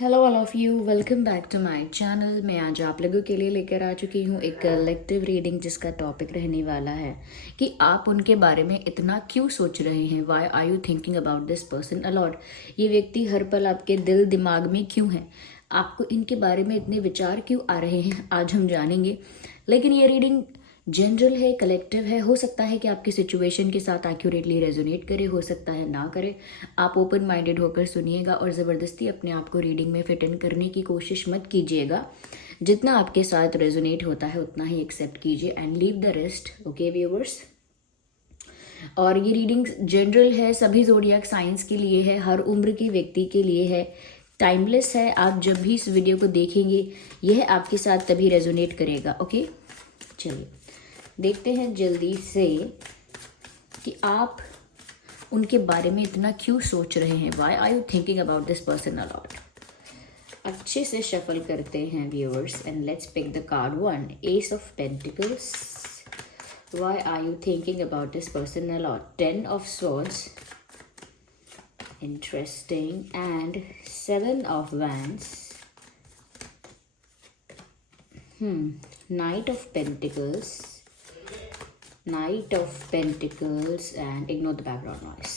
Hello all of you, welcome back to my channel. मैं आज आप लोगों के लिए लेकर आ चुकी हूँ एक कलेक्टिव रीडिंग जिसका टॉपिक रहने वाला है कि आप उनके बारे में इतना क्यों सोच रहे हैं। Why are you thinking about this person a lot. ये व्यक्ति हर पल आपके दिल दिमाग में क्यों है, आपको इनके बारे में इतने विचार क्यों आ रहे हैं, आज हम जानेंगे। लेकिन ये रीडिंग जनरल है, कलेक्टिव है। हो सकता है कि आपकी सिचुएशन के साथ एक्यूरेटली रेजोनेट करे, हो सकता है ना करे। आप ओपन माइंडेड होकर सुनिएगा और ज़बरदस्ती अपने आप को रीडिंग में फिट इन करने की कोशिश मत कीजिएगा। जितना आपके साथ रेजोनेट होता है उतना ही एक्सेप्ट कीजिए and leave the rest. Okay viewers, और ये रीडिंग जनरल है, सभी ज़ोडिएक साइंस के लिए है, हर उम्र के व्यक्ति के लिए है, टाइमलेस है। आप जब भी इस वीडियो को देखेंगे यह आपके साथ तभी रेजोनेट करेगा। ओके, चलिए देखते हैं जल्दी से कि आप उनके बारे में इतना क्यों सोच रहे हैं। Why are you thinking about this person a lot. अच्छे से शफल करते हैं viewers and let's pick the card one, ace of pentacles. Why are you thinking about this person a lot. 10 of swords, interesting, and 7 of wands, Knight of Pentacles, Knight of Pentacles, and ignore the background noise.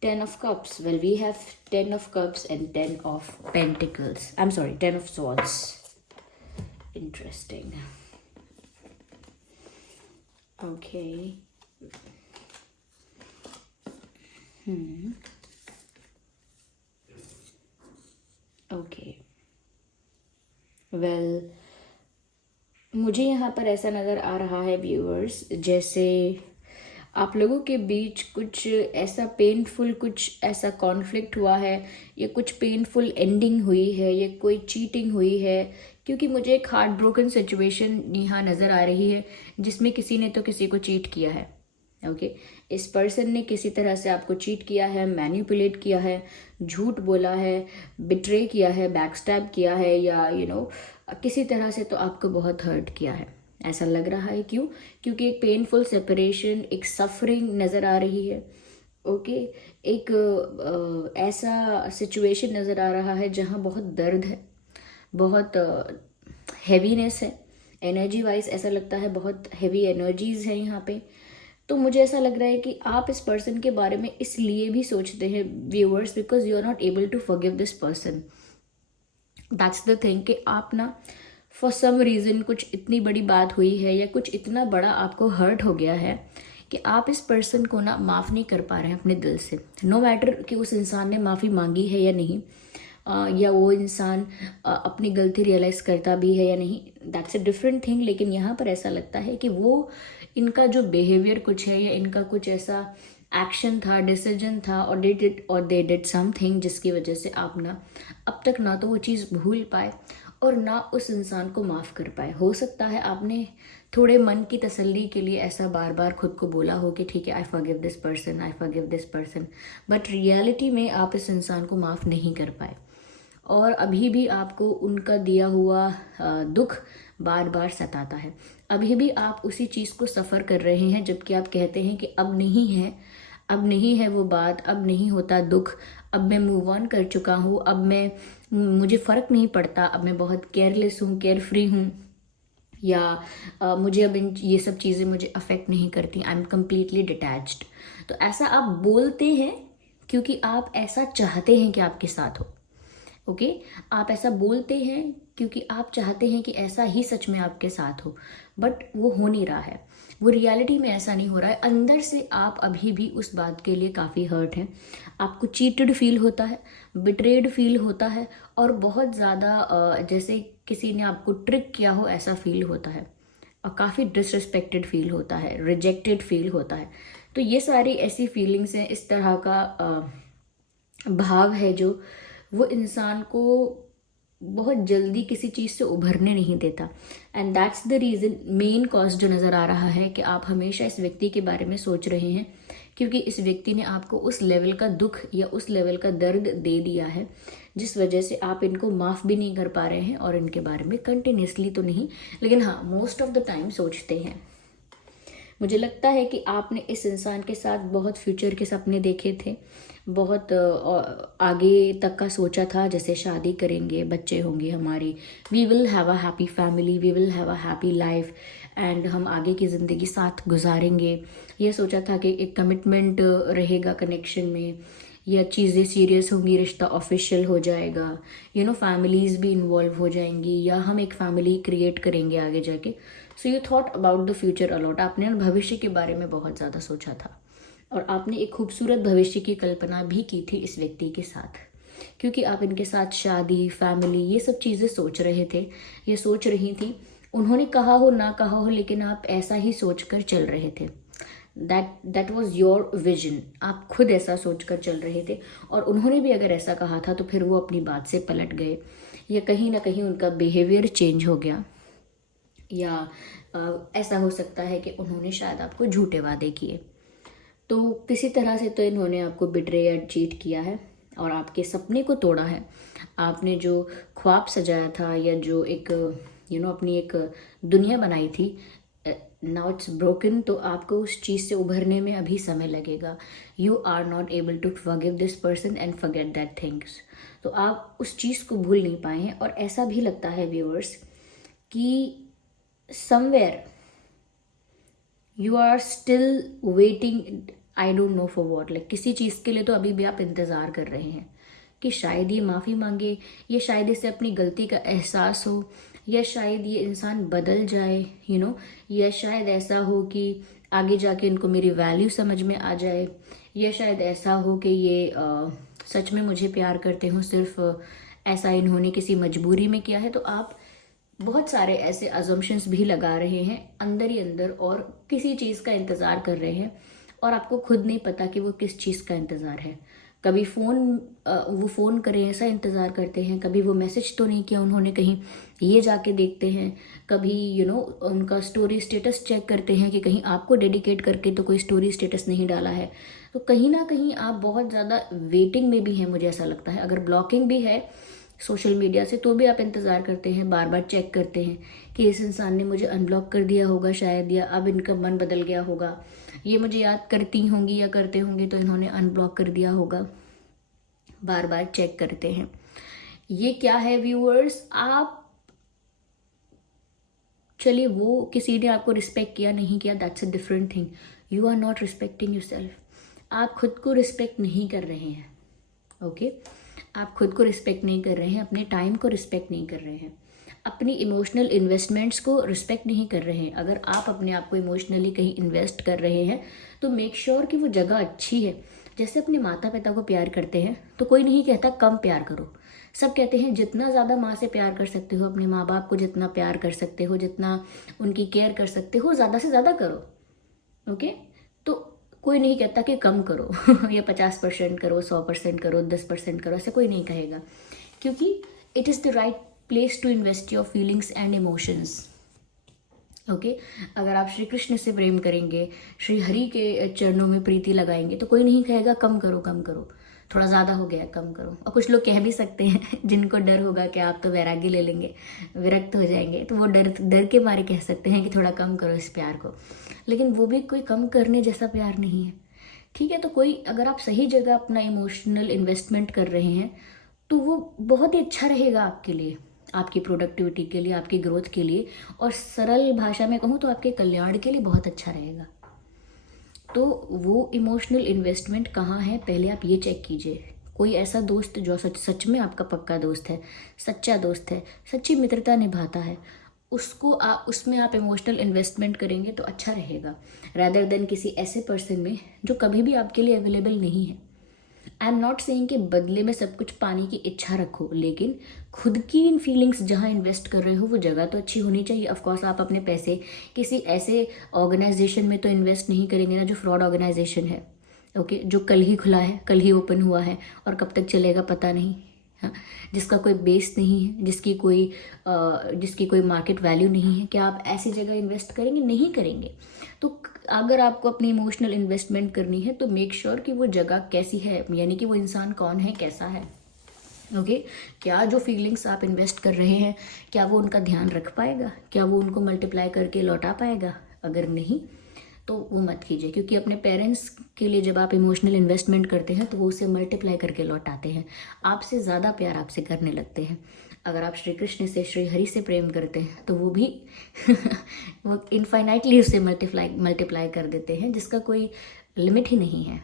10 of Cups. Well, we have 10 of Cups and 10 of Pentacles. I'm sorry, 10 of Swords. Interesting. Okay. Okay. Well, मुझे यहाँ पर ऐसा नज़र आ रहा है viewers, जैसे आप लोगों के बीच कुछ ऐसा पेनफुल, कुछ ऐसा कॉन्फ्लिक्ट हुआ है, या कुछ पेनफुल एंडिंग हुई है, या कोई चीटिंग हुई है। क्योंकि मुझे एक हार्ट ब्रोकन सिचुएशन यहाँ नज़र आ रही है जिसमें किसी ने तो किसी को चीट किया है। ओके, इस पर्सन ने किसी तरह से आपको चीट किया है, मैनिपुलेट किया है, झूठ बोला है, बिट्रे किया है, बैकस्टैब किया है, या किसी तरह से तो आपको बहुत हर्ट किया है, ऐसा लग रहा है। क्यों? क्योंकि एक पेनफुल सेपरेशन, एक सफरिंग नज़र आ रही है। ओके, एक ऐसा सिचुएशन नज़र आ रहा है जहाँ बहुत दर्द है, बहुत हैवीनेस है। एनर्जी वाइज ऐसा लगता है बहुत हैवी एनर्जीज है यहाँ पे। तो मुझे ऐसा लग रहा है कि आप इस पर्सन के बारे में इसलिए भी सोचते हैं viewers because you are not able to forgive this person. That's the thing कि आप ना फॉर सम रीज़न कुछ इतनी बड़ी बात हुई है या कुछ इतना बड़ा आपको हर्ट हो गया है कि आप इस पर्सन को ना माफ़ नहीं कर पा रहे हैं अपने दिल से। नो मैटर कि उस इंसान ने माफ़ी मांगी है या नहीं, या वो इंसान अपनी गलती रियलाइज़ करता भी है या नहीं, दैट्स अ डिफरेंट थिंग। लेकिन यहाँ पर ऐसा लगता है कि वो इनका जो बिहेवियर कुछ है, या इनका कुछ ऐसा एक्शन था, डिसीजन था, और दे डिड समथिंग जिसकी वजह से आप ना अब तक ना तो वो चीज़ भूल पाए और ना उस इंसान को माफ़ कर पाए। हो सकता है आपने थोड़े मन की तसल्ली के लिए ऐसा बार बार खुद को बोला हो कि ठीक है, I forgive this person, I forgive this person, but reality में आप इस इंसान को माफ़ नहीं कर पाए और अभी भी आपको उनका दिया हुआ दुख बार बार सताता है। अभी भी आप उसी चीज़ को सफ़र कर रहे हैं, जबकि आप कहते हैं कि अब नहीं है, अब नहीं है वो बात, अब नहीं होता दुख, अब मैं मूव ऑन कर चुका हूँ, अब मुझे फ़र्क नहीं पड़ता, अब मैं बहुत केयरलेस हूँ, केयर फ्री हूँ, या मुझे अब ये सब चीज़ें मुझे अफेक्ट नहीं करती, आई एम कम्प्लीटली डिटैच्ड। तो ऐसा आप बोलते हैं क्योंकि आप ऐसा चाहते हैं कि आपके साथ हो। ओके, आप ऐसा बोलते हैं क्योंकि आप चाहते हैं कि ऐसा ही सच में आपके साथ हो, बट वो हो नहीं रहा है, वो रियलिटी में ऐसा नहीं हो रहा है। अंदर से आप अभी भी उस बात के लिए काफ़ी हर्ट हैं, आपको चीटेड फील होता है, बिट्रेड फील होता है, और बहुत ज़्यादा जैसे किसी ने आपको ट्रिक किया हो ऐसा फील होता है, और काफ़ी डिसरिस्पेक्टेड फील होता है, रिजेक्टेड फील होता है। तो ये सारी ऐसी फीलिंग्स हैं, इस तरह का भाव है जो वो इंसान को बहुत जल्दी किसी चीज़ से उभरने नहीं देता। And that's the reason, main cause जो नज़र आ रहा है कि आप हमेशा इस व्यक्ति के बारे में सोच रहे हैं क्योंकि इस व्यक्ति ने आपको उस लेवल का दुख या उस लेवल का दर्द दे दिया है जिस वजह से आप इनको माफ़ भी नहीं कर पा रहे हैं, और इनके बारे में कंटिन्यूसली तो नहीं लेकिन हाँ मोस्ट ऑफ द टाइम सोचते हैं। मुझे लगता है कि आपने इस इंसान के साथ बहुत फ्यूचर के सपने देखे थे, बहुत आगे तक का सोचा था, जैसे शादी करेंगे, बच्चे होंगे हमारी, we will have a happy family, we will have a happy life and हम आगे की ज़िंदगी साथ गुजारेंगे। ये सोचा था कि एक कमिटमेंट रहेगा कनेक्शन में, या चीज़ें सीरियस होंगी, रिश्ता ऑफिशियल हो जाएगा, फैमिलीज़ भी इन्वॉल्व हो जाएंगी, या हम एक फैमिली क्रिएट करेंगे आगे जाके। So you thought about the future a lot. आपने भविष्य के बारे में बहुत ज़्यादा सोचा था और आपने एक खूबसूरत भविष्य की कल्पना भी की थी इस व्यक्ति के साथ, क्योंकि आप इनके साथ शादी, फैमिली, ये सब चीज़ें सोच रहे थे, ये सोच रही थी। उन्होंने कहा हो ना कहा हो, लेकिन आप ऐसा ही सोच कर चल रहे थे। That was your vision. आप खुद ऐसा सोच कर चल रहे थे, और उन्होंने भी अगर ऐसा कहा था तो फिर वो अपनी बात से पलट गए, या कहीं ना कहीं उनका बिहेवियर चेंज हो गया, या ऐसा हो सकता है कि उन्होंने शायद आपको झूठे वादे किए। तो किसी तरह से तो इन्होंने आपको बिट्रे या चीट किया है और आपके सपने को तोड़ा है। आपने जो ख्वाब सजाया था, या जो एक अपनी एक दुनिया बनाई थी, नाउ इट्स ब्रोकन। तो आपको उस चीज़ से उभरने में अभी समय लगेगा। You are not able to forgive this person and forget that things. तो आप उस चीज़ को भूल नहीं पाए हैं, और ऐसा भी लगता है व्यूअर्स कि somewhere you are still waiting, I don't know for what, like किसी चीज़ के लिए तो अभी भी आप इंतज़ार कर रहे हैं कि शायद ये माफ़ी मांगे, ये शायद इसे अपनी गलती का एहसास हो, या शायद ये इंसान बदल जाए, या शायद ऐसा हो कि आगे जाके इनको मेरी वैल्यू समझ में आ जाए, या शायद ऐसा हो कि ये सच में मुझे प्यार करते हो, सिर्फ ऐसा इन्होंने किसी मजबूरी में किया है। तो आप बहुत सारे ऐसे अजम्पशंस भी लगा रहे हैं अंदर ही अंदर, और किसी चीज़ का इंतज़ार कर रहे हैं, और आपको खुद नहीं पता कि वो किस चीज़ का इंतज़ार है। कभी वो फ़ोन करें ऐसा इंतज़ार करते हैं, कभी वो मैसेज तो नहीं किया उन्होंने कहीं, ये जाके देखते हैं, कभी उनका स्टोरी स्टेटस चेक करते हैं कि कहीं आपको डेडिकेट करके तो कोई स्टोरी स्टेटस नहीं डाला है। तो कहीं ना कहीं आप बहुत ज़्यादा वेटिंग में भी हैं, मुझे ऐसा लगता है। अगर ब्लॉकिंग भी है सोशल मीडिया से तो भी आप इंतज़ार करते हैं, बार बार चेक करते हैं कि इस इंसान ने मुझे अनब्लॉक कर दिया होगा शायद, या अब इनका मन बदल गया होगा, ये मुझे याद करती होंगी या करते होंगे तो इन्होंने अनब्लॉक कर दिया होगा। बार बार चेक करते हैं। ये क्या है व्यूअर्स, आप चलिए वो किसी ने आपको रिस्पेक्ट किया नहीं किया, that's a different thing. You are not respecting yourself. आप खुद को रिस्पेक्ट नहीं कर रहे हैं। ओके आप खुद को रिस्पेक्ट नहीं कर रहे हैं, अपने टाइम को रिस्पेक्ट नहीं कर रहे हैं, अपनी इमोशनल इन्वेस्टमेंट्स को रिस्पेक्ट नहीं कर रहे हैं। अगर आप अपने आप को इमोशनली कहीं इन्वेस्ट कर रहे हैं तो मेक श्योर कि वो जगह अच्छी है। जैसे अपने माता पिता को प्यार करते हैं तो कोई नहीं कहता कम प्यार करो, सब कहते हैं जितना ज़्यादा माँ से प्यार कर सकते हो, अपने माँ बाप को जितना प्यार कर सकते हो, जितना उनकी केयर कर सकते हो, ज़्यादा से ज़्यादा करो। ओके तो कोई नहीं कहता कि कम करो या 50% करो, 100% करो, 10% करो, ऐसे कोई नहीं कहेगा, क्योंकि it is the right place to invest your feelings and emotions. Okay अगर आप श्री कृष्ण से प्रेम करेंगे, श्री हरि के चरणों में प्रीति लगाएंगे तो कोई नहीं कहेगा कम करो कम करो, थोड़ा ज़्यादा हो गया कम करो। और कुछ लोग कह भी सकते हैं जिनको डर होगा कि आप तो वैराग्य ले लेंगे, विरक्त हो जाएंगे, तो वो डर डर के मारे कह सकते हैं कि थोड़ा कम करो इस प्यार को, लेकिन वो भी कोई कम करने जैसा प्यार नहीं है। ठीक है तो कोई अगर आप सही जगह अपना इमोशनल इन्वेस्टमेंट कर रहे हैं तो वो बहुत ही अच्छा रहेगा आपके लिए, आपकी प्रोडक्टिविटी के लिए, आपकी ग्रोथ के लिए, और सरल भाषा में कहूँ तो आपके कल्याण के लिए बहुत अच्छा रहेगा। तो वो इमोशनल इन्वेस्टमेंट कहाँ है पहले आप ये चेक कीजिए। कोई ऐसा दोस्त जो सच सच में आपका पक्का दोस्त है, सच्चा दोस्त है, सच्ची मित्रता निभाता है, उसमें आप इमोशनल इन्वेस्टमेंट करेंगे तो अच्छा रहेगा, रैदर देन किसी ऐसे पर्सन में जो कभी भी आपके लिए अवेलेबल नहीं है। आई एम नॉट सेइंग कि बदले में सब कुछ पाने की इच्छा रखो, लेकिन खुद की इन फीलिंग्स जहाँ इन्वेस्ट कर रहे हो वो जगह तो अच्छी होनी चाहिए। ऑफकोर्स आप अपने पैसे किसी ऐसे ऑर्गेनाइजेशन में तो इन्वेस्ट नहीं करेंगे ना जो फ्रॉड ऑर्गेनाइजेशन है, ओके जो कल ही खुला है, कल ही ओपन हुआ है और कब तक चलेगा पता नहीं, हाँ जिसका कोई बेस नहीं है, जिसकी कोई मार्केट वैल्यू नहीं है। क्या आप ऐसी जगह इन्वेस्ट करेंगे? नहीं करेंगे। तो अगर आपको अपनी इमोशनल इन्वेस्टमेंट करनी है तो मेक श्योर कि वो जगह कैसी है, यानी कि वो इंसान कौन है, कैसा है। ओके क्या जो फीलिंग्स आप इन्वेस्ट कर रहे हैं क्या वो उनका ध्यान रख पाएगा, क्या वो उनको मल्टीप्लाई करके लौटा पाएगा? अगर नहीं तो वो मत कीजिए, क्योंकि अपने पेरेंट्स के लिए जब आप इमोशनल इन्वेस्टमेंट करते हैं तो वो उसे मल्टीप्लाई करके लौटाते हैं, आपसे ज़्यादा प्यार आपसे करने लगते हैं। अगर आप श्री कृष्ण से, श्री हरि से प्रेम करते हैं तो वो भी वो इनफाइनाइटली उसे मल्टीप्लाई कर देते हैं, जिसका कोई लिमिट ही नहीं है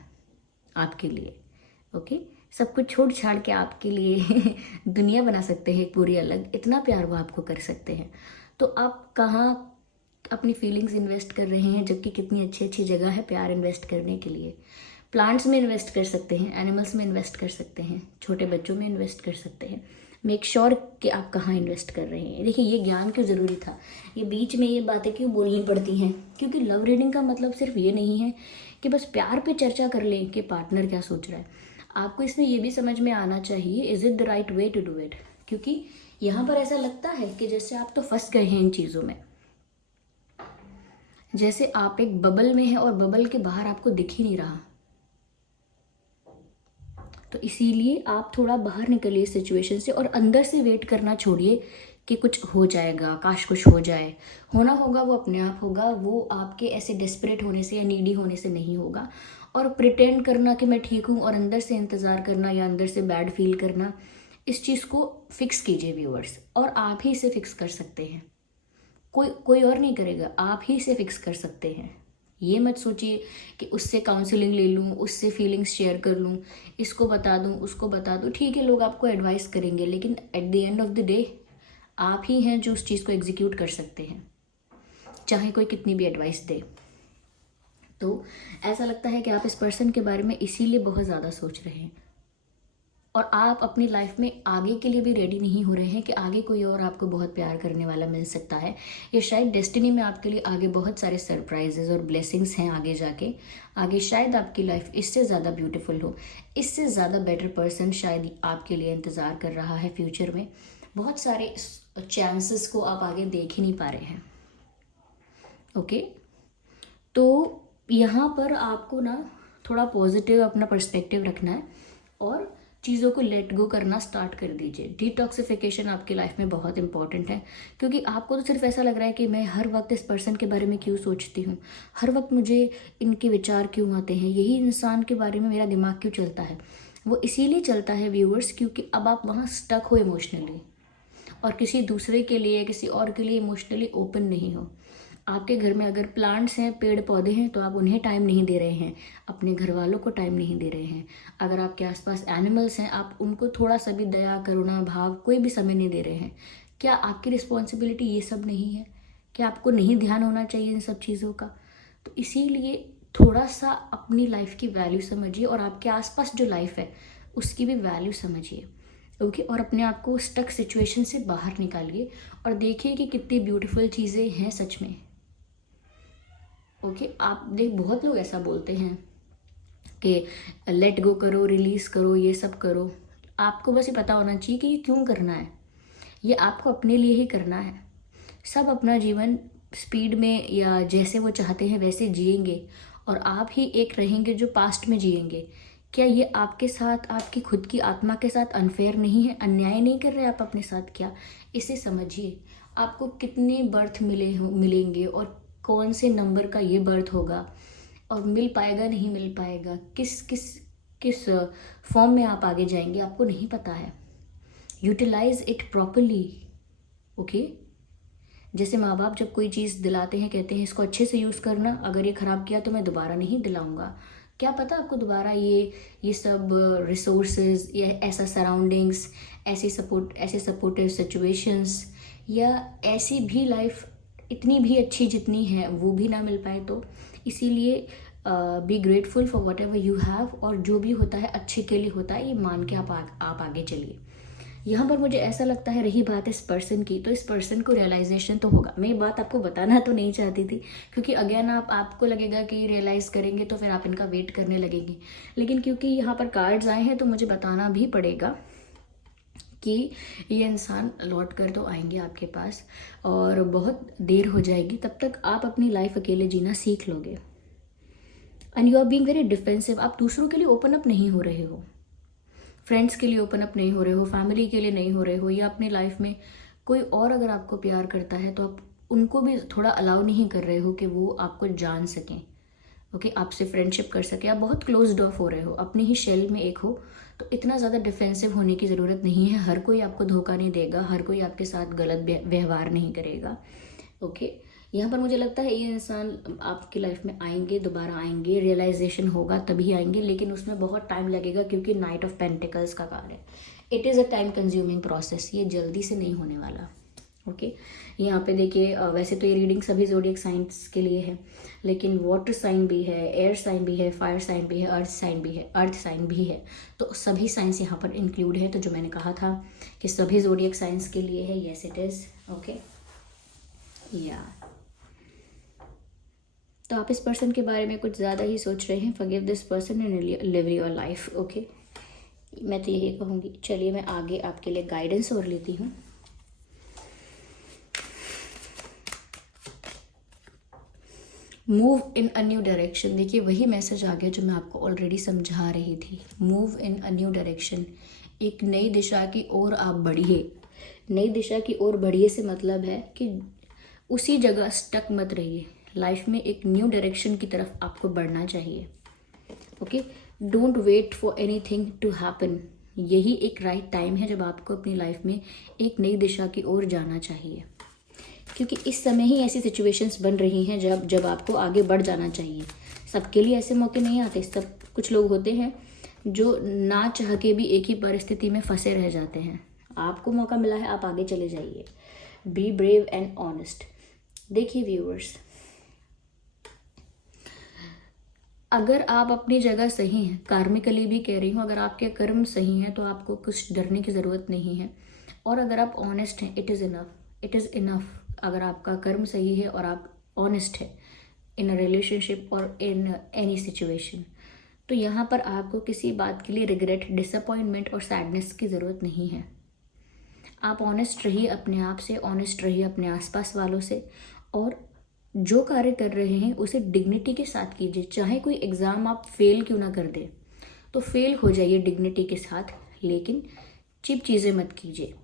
आपके लिए। ओके, सब कुछ छोड़ छाड़ के आपके लिए दुनिया बना सकते हैं एक पूरी अलग, इतना प्यार वो आपको कर सकते हैं। तो आप कहाँ अपनी फीलिंग्स इन्वेस्ट कर रहे हैं, जबकि कितनी अच्छी अच्छी जगह है प्यार इन्वेस्ट करने के लिए। प्लांट्स में इन्वेस्ट कर सकते हैं, एनिमल्स में इन्वेस्ट कर सकते हैं, छोटे बच्चों में इन्वेस्ट कर सकते हैं। मेक श्योर कि आप कहाँ इन्वेस्ट कर रहे हैं। देखिए, ये ज्ञान क्यों ज़रूरी था, ये बीच में ये बातें क्यों बोलनी पड़ती हैं, क्योंकि लव रीडिंग का मतलब सिर्फ ये नहीं है कि बस प्यार पे चर्चा कर लें कि पार्टनर क्या सोच रहा है। आपको इसमें ये भी समझ में आना चाहिए, is it the right way to do it. क्योंकि यहाँ पर ऐसा लगता है कि जैसे आप तो फंस गए हैं इन चीज़ों में, जैसे आप एक बबल में हैं और बबल के बाहर आपको दिख ही नहीं रहा। तो इसीलिए आप थोड़ा बाहर निकलिए सिचुएशन से और अंदर से वेट करना छोड़िए कि कुछ हो जाएगा, काश कुछ हो जाए। होना होगा वो अपने आप होगा, वो आपके ऐसे डेस्परेट होने से या नीडी होने से नहीं होगा। और प्रिटेंड करना कि मैं ठीक हूँ और अंदर से इंतज़ार करना या अंदर से बैड फील करना, इस चीज़ को फिक्स कीजिए व्यूअर्स, और आप ही इसे फिक्स कर सकते हैं। कोई और नहीं करेगा, आप ही इसे फिक्स कर सकते हैं। ये मत सोचिए कि उससे काउंसलिंग ले लूँ, उससे फीलिंग्स शेयर कर लूँ, इसको बता दूँ, उसको बता दूँ। ठीक है, लोग आपको एडवाइस करेंगे, लेकिन at the end of the day आप ही हैं जो उस चीज़ को एग्जीक्यूट कर सकते हैं, चाहे कोई कितनी भी एडवाइस दे। तो ऐसा लगता है कि आप इस पर्सन के बारे में इसीलिए बहुत ज़्यादा सोच रहे हैं, और आप अपनी लाइफ में आगे के लिए भी रेडी नहीं हो रहे हैं कि आगे कोई और आपको बहुत प्यार करने वाला मिल सकता है, या शायद डेस्टिनी में आपके लिए आगे बहुत सारे सरप्राइजेज और ब्लेसिंग्स हैं आगे जाके। आगे शायद आपकी लाइफ इससे ज़्यादा ब्यूटीफुल हो, इससे ज़्यादा बेटर पर्सन शायद आपके लिए इंतज़ार कर रहा है फ्यूचर में। बहुत सारे चांसेस को आप आगे देख ही नहीं पा रहे हैं। ओके, तो यहाँ पर आपको ना थोड़ा पॉजिटिव अपना पर्सपेक्टिव रखना है और चीज़ों को लेट गो करना स्टार्ट कर दीजिए। डिटॉक्सिफिकेशन आपकी लाइफ में बहुत इंपॉर्टेंट है, क्योंकि आपको तो सिर्फ ऐसा लग रहा है कि मैं हर वक्त इस पर्सन के बारे में क्यों सोचती हूँ, हर वक्त मुझे इनके विचार क्यों आते हैं, यही इंसान के बारे में मेरा दिमाग क्यों चलता है। वो इसीलिए चलता है व्यूअर्स, क्योंकि अब आप वहाँ स्टक हो इमोशनली, और किसी दूसरे के लिए, किसी और के लिए इमोशनली ओपन नहीं हो। आपके घर में अगर प्लांट्स हैं, पेड़ पौधे हैं, तो आप उन्हें टाइम नहीं दे रहे हैं, अपने घर वालों को टाइम नहीं दे रहे हैं। अगर आपके आसपास एनिमल्स हैं, आप उनको थोड़ा सा भी दया, करुणा भाव, कोई भी समय नहीं दे रहे हैं। क्या आपकी रिस्पॉन्सिबिलिटी ये सब नहीं है? क्या आपको नहीं ध्यान होना चाहिए इन सब चीज़ों का? तो इसीलिए थोड़ा सा अपनी लाइफ की वैल्यू समझिए, और आपके आसपास जो लाइफ है उसकी भी वैल्यू समझिए। ओके, और अपने आप को स्टक सिचुएशन से बाहर निकालिए और देखिए कि कितनी ब्यूटीफुल चीज़ें हैं सच में। ओके, आप देख, बहुत लोग ऐसा बोलते हैं कि लेट गो करो, रिलीज़ करो, ये सब करो। आपको बस ये पता होना चाहिए कि ये क्यों करना है। ये आपको अपने लिए ही करना है। सब अपना जीवन स्पीड में या जैसे वो चाहते हैं वैसे जिएंगे, और आप ही एक रहेंगे जो पास्ट में जिएंगे। क्या ये आपके साथ, आपकी खुद की आत्मा के साथ अनफेयर नहीं है? अन्याय नहीं कर रहे आप अपने साथ क्या? इसे समझिए। आपको कितने बर्थ मिलेंगे, और कौन से नंबर का ये बर्थ होगा, और मिल पाएगा नहीं मिल पाएगा, किस किस किस फॉर्म में आप आगे जाएंगे, आपको नहीं पता है। Utilise it properly. ओके, जैसे माँ बाप जब कोई चीज़ दिलाते हैं, कहते हैं इसको अच्छे से यूज़ करना, अगर ये ख़राब किया तो मैं दोबारा नहीं दिलाऊंगा। क्या पता आपको दोबारा ये सब रिसोर्सेज या ऐसा सराउंडिंग्स, ऐसे सपोर्टिव सिचुएशंस, या ऐसी भी लाइफ इतनी भी अच्छी जितनी है वो भी ना मिल पाए। तो इसीलिए be grateful for what ever you have, और जो भी होता है अच्छे के लिए होता है, ये मान के आप आगे चलिए। यहाँ पर मुझे ऐसा लगता है, रही बात इस पर्सन की, तो इस पर्सन को रियलाइजेशन तो होगा। मैं ये बात आपको बताना तो नहीं चाहती थी, क्योंकि अगेन आपको लगेगा कि रियलाइज़ करेंगे तो फिर आप इनका वेट करने लगेंगे, लेकिन क्योंकि यहाँ पर कार्ड्स आए हैं तो मुझे बताना भी पड़ेगा कि ये इंसान लौट कर तो आएंगे आपके पास, और बहुत देर हो जाएगी। तब तक आप अपनी लाइफ अकेले जीना सीख लोगे। And you are being very defensive. आप दूसरों के लिए ओपन अप नहीं हो रहे हो, फ्रेंड्स के लिए ओपन अप नहीं हो रहे हो, फैमिली के लिए नहीं हो रहे हो, या अपनी लाइफ में कोई और अगर आपको प्यार करता है तो आप उनको भी थोड़ा अलाउ नहीं कर रहे हो कि वो आपको जान सकें। ओके, आपसे फ्रेंडशिप कर सके। आप बहुत क्लोज ऑफ हो रहे हो, अपनी ही शेल में एक हो, तो इतना ज़्यादा डिफेंसिव होने की ज़रूरत नहीं है। हर कोई आपको धोखा नहीं देगा, हर कोई आपके साथ गलत व्यवहार नहीं करेगा। ओके, यहाँ पर मुझे लगता है ये इंसान आपकी लाइफ में आएंगे, दोबारा आएंगे, रियलाइजेशन होगा तभी आएंगे, लेकिन उसमें बहुत टाइम लगेगा क्योंकि नाइट ऑफ पेंटिकल्स का कार्ड है। It is a time consuming process, ये जल्दी से नहीं होने वाला। ओके, यहाँ पे देखिए, वैसे तो ये रीडिंग सभी ज़ोडिएक साइंस के लिए है, लेकिन वाटर साइन भी है, एयर साइन भी है, फायर साइन भी है, अर्थ साइन भी है, अर्थ साइन भी है, तो सभी साइंस यहाँ पर इंक्लूड है। तो जो मैंने कहा था कि सभी ज़ोडिएक साइंस के लिए है, येस इट इज़। ओके, या तो आप इस पर्सन के बारे में कुछ ज़्यादा ही सोच रहे हैं। Forgive this person and live your life. Okay, मैं तो यही कहूँगी। चलिए मैं आगे आपके लिए गाइडेंस और लेती हूँ। Move in a new direction. देखिए वही मैसेज आ गया जो मैं आपको ऑलरेडी समझा रही थी। Move in a new direction, एक नई दिशा की ओर आप बढ़िए। नई दिशा की ओर बढ़िए से मतलब है कि उसी जगह स्टक मत रहिए। लाइफ में एक न्यू डायरेक्शन की तरफ आपको बढ़ना चाहिए। Okay, don't wait for anything to happen. यही एक राइट टाइम है जब आपको अपनी लाइफ में एक नई दिशा की ओर जाना चाहिए, क्योंकि इस समय ही ऐसी सिचुएशंस बन रही हैं जब आपको आगे बढ़ जाना चाहिए। सबके लिए ऐसे मौके नहीं आते। सब कुछ लोग होते हैं जो ना चाह के भी एक ही परिस्थिति में फंसे रह जाते हैं। आपको मौका मिला है, आप आगे चले जाइए। Be brave and honest. देखिए व्यूअर्स, अगर आप अपनी जगह सही हैं, कार्मिकली भी कह रही हूँ, अगर आपके कर्म सही हैं तो आपको कुछ डरने की ज़रूरत नहीं है। और अगर आप ऑनेस्ट हैं, it is enough, it is enough. अगर आपका कर्म सही है और आप ऑनेस्ट है इन अ रिलेशनशिप और इन एनी सिचुएशन, तो यहाँ पर आपको किसी बात के लिए रिग्रेट, डिसअपॉइंटमेंट और सैडनेस की ज़रूरत नहीं है। आप ऑनेस्ट रहिए अपने आप से, ऑनेस्ट रहिए अपने आसपास वालों से, और जो कार्य कर रहे हैं उसे डिग्निटी के साथ कीजिए। चाहे कोई एग्ज़ाम आप फेल क्यों ना कर दे, तो फेल हो जाइए डिग्निटी के साथ, लेकिन चीप चीज़ें मत कीजिए।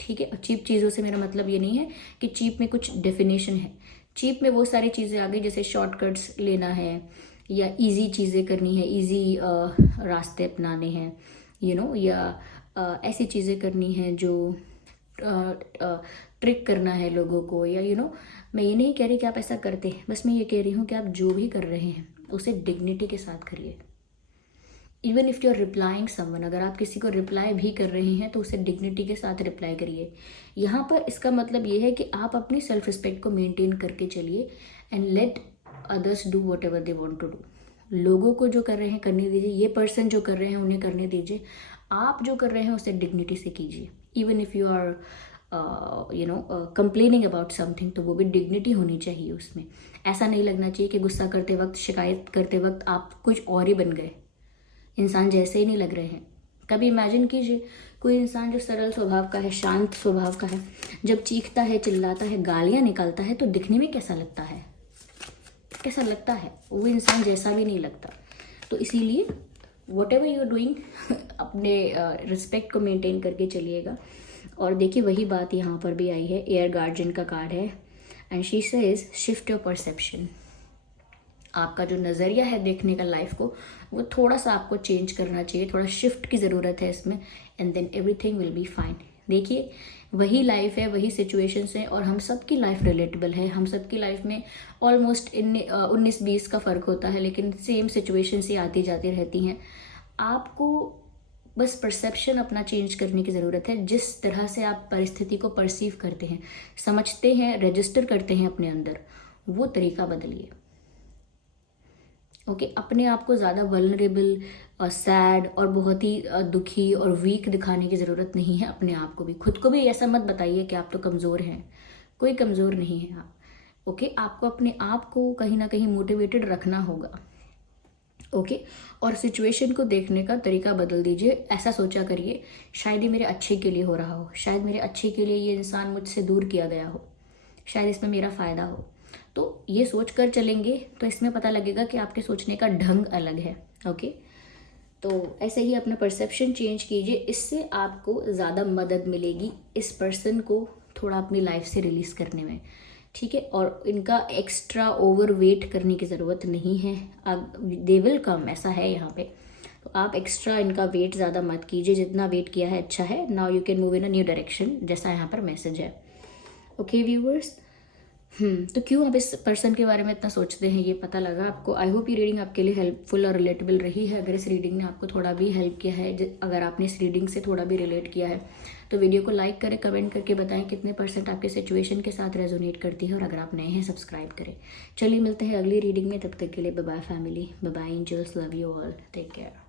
ठीक है, चीप चीज़ों से मेरा मतलब ये नहीं है कि चीप में कुछ डेफिनेशन है। चीप में वो सारी चीज़ें आ गई जैसे शॉर्टकट्स लेना है या इजी चीज़ें करनी है, इजी रास्ते अपनाने हैं, या ऐसी चीज़ें करनी है जो ट्रिक करना है लोगों को, या मैं ये नहीं कह रही कि आप ऐसा करते हैं, बस मैं ये कह रही हूँ कि आप जो भी कर रहे हैं उसे डिग्निटी के साथ करिए। Even if you are replying someone, अगर आप किसी को रिप्लाई भी कर रहे हैं तो उसे डिग्निटी के साथ रिप्लाई करिए। यहाँ पर इसका मतलब ये है कि आप अपनी सेल्फ रिस्पेक्ट को मेंटेन करके चलिए and let others do whatever they want to do. लोगों को जो कर रहे हैं करने दीजिए, ये पर्सन जो कर रहे हैं उन्हें करने दीजिए। आप जो कर रहे हैं उसे डिग्निटी से कीजिए। Even if you are complaining about something, तो वो भी डिग्निटी होनी चाहिए उसमें। ऐसा नहीं लगना चाहिए कि गुस्सा करते वक्त, शिकायत करते वक्त आप कुछ और ही बन गए, इंसान जैसे ही नहीं लग रहे हैं। कभी इमेजिन कीजिए कोई इंसान जो सरल स्वभाव का है, शांत स्वभाव का है, जब चीखता है, चिल्लाता है, गालियाँ निकालता है, तो दिखने में कैसा लगता है, कैसा लगता है? वो इंसान जैसा भी नहीं लगता। तो इसीलिए whatever you are doing अपने रिस्पेक्ट को मेंटेन करके चलिएगा। और देखिए वही बात यहाँ पर भी आई है, एयर गार्जियन का कार्ड है and she says shift your perception. आपका जो नज़रिया है देखने का लाइफ को, वो थोड़ा सा आपको चेंज करना चाहिए, थोड़ा शिफ्ट की ज़रूरत है इसमें, and then everything will be fine. देखिए वही लाइफ है, वही सिचुएशंस हैं, और हम सबकी लाइफ रिलेटेबल है। हम सबकी लाइफ में ऑलमोस्ट 19-20 का फ़र्क होता है, लेकिन सेम सिचुएशंस ही आती जाती रहती हैं। आपको बस परसेप्शन अपना चेंज करने की ज़रूरत है। जिस तरह से आप परिस्थिति को परसीव करते हैं, समझते हैं, रजिस्टर करते हैं अपने अंदर, वो तरीका बदलिए। ओके, अपने आप को ज़्यादा वल्नरेबल और सैड और बहुत ही दुखी और वीक दिखाने की ज़रूरत नहीं है। अपने आप को भी, खुद को भी ऐसा मत बताइए कि आप तो कमज़ोर हैं। कोई कमज़ोर नहीं है आप। ओके, आपको अपने आप को कहीं ना कहीं मोटिवेटेड रखना होगा। ओके, और सिचुएशन को देखने का तरीका बदल दीजिए। ऐसा सोचा करिए शायद ये मेरे अच्छे के लिए हो रहा हो, शायद मेरे अच्छे के लिए ये इंसान मुझसे दूर किया गया हो, शायद इसमें मेरा फ़ायदा हो। तो ये सोच कर चलेंगे तो इसमें पता लगेगा कि आपके सोचने का ढंग अलग है। ओके, तो ऐसे ही अपना परसेप्शन चेंज कीजिए, इससे आपको ज़्यादा मदद मिलेगी इस पर्सन को थोड़ा अपनी लाइफ से रिलीज़ करने में। ठीक है। और इनका एक्स्ट्रा ओवर वेट करने की ज़रूरत नहीं है, दे विल कम, ऐसा है यहाँ पे। तो आप एक्स्ट्रा इनका वेट ज़्यादा मत कीजिए, जितना वेट किया है अच्छा है। Now you can move in a new direction, जैसा यहाँ पर मैसेज है। ओके व्यूअर्स, तो क्यों आप इस पर्सन के बारे में इतना सोचते हैं ये पता लगा आपको। आई होप ये रीडिंग आपके लिए हेल्पफुल और रिलेटेबल रही है। अगर इस रीडिंग ने आपको थोड़ा भी हेल्प किया है, अगर आपने इस रीडिंग से थोड़ा भी रिलेट किया है, तो वीडियो को लाइक करें, कमेंट करके बताएं कितने % आपके सिचुएशन के साथ रेजोनेट करती है। और अगर आप नए हैं सब्सक्राइब करें। चलिए मिलते हैं अगली रीडिंग में, तब तक के लिए bye bye family, bye bye angels, love you all, take care.